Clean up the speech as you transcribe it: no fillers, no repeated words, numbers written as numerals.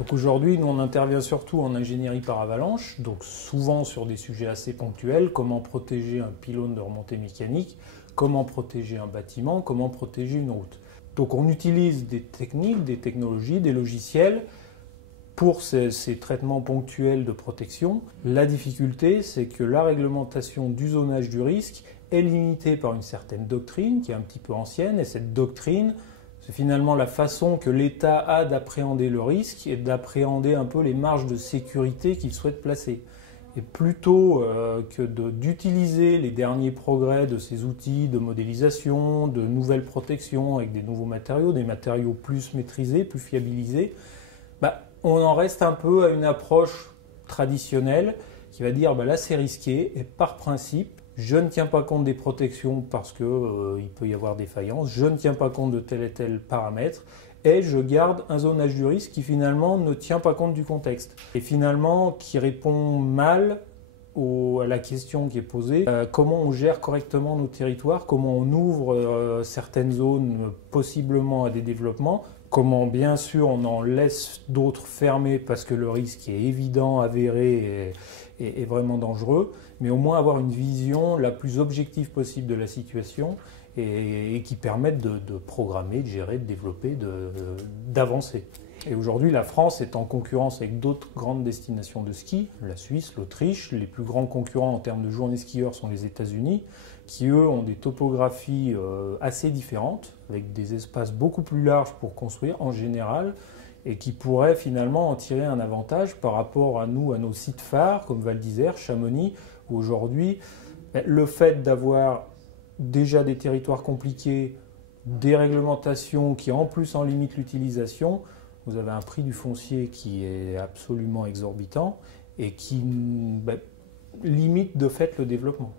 Donc aujourd'hui, nous on intervient surtout en ingénierie par avalanche, donc souvent sur des sujets assez ponctuels, comment protéger un pylône de remontée mécanique, comment protéger un bâtiment, comment protéger une route. Donc on utilise des techniques, des technologies, des logiciels pour ces traitements ponctuels de protection. La difficulté, c'est que la réglementation du zonage du risque est limitée par une certaine doctrine qui est un petit peu ancienne, et cette doctrine, c'est finalement la façon que l'État a d'appréhender le risque et d'appréhender un peu les marges de sécurité qu'il souhaite placer. Et plutôt que d'utiliser les derniers progrès de ces outils de modélisation, de nouvelles protections avec des nouveaux matériaux, des matériaux plus maîtrisés, plus fiabilisés, on en reste un peu à une approche traditionnelle qui va dire là c'est risqué et par principe, je ne tiens pas compte des protections parce qu'il peut y avoir des faillances, je ne tiens pas compte de tel et tel paramètre et je garde un zonage du risque qui finalement ne tient pas compte du contexte et finalement qui répond mal à la question qui est posée, comment on gère correctement nos territoires, comment on ouvre certaines zones possiblement à des développements, comment bien sûr on en laisse d'autres fermées parce que le risque est évident, avéré et vraiment dangereux, mais au moins avoir une vision la plus objective possible de la situation et qui permette de programmer, de gérer, de développer, d'avancer. Et aujourd'hui, la France est en concurrence avec d'autres grandes destinations de ski, la Suisse, l'Autriche. Les plus grands concurrents en termes de journées skieurs sont les États-Unis, qui eux ont des topographies assez différentes, avec des espaces beaucoup plus larges pour construire en général, et qui pourraient finalement en tirer un avantage par rapport à nous, à nos sites phares, comme Val d'Isère, Chamonix, où aujourd'hui, le fait d'avoir déjà des territoires compliqués, des réglementations qui en plus en limitent l'utilisation, vous avez un prix du foncier qui est absolument exorbitant et qui limite de fait le développement.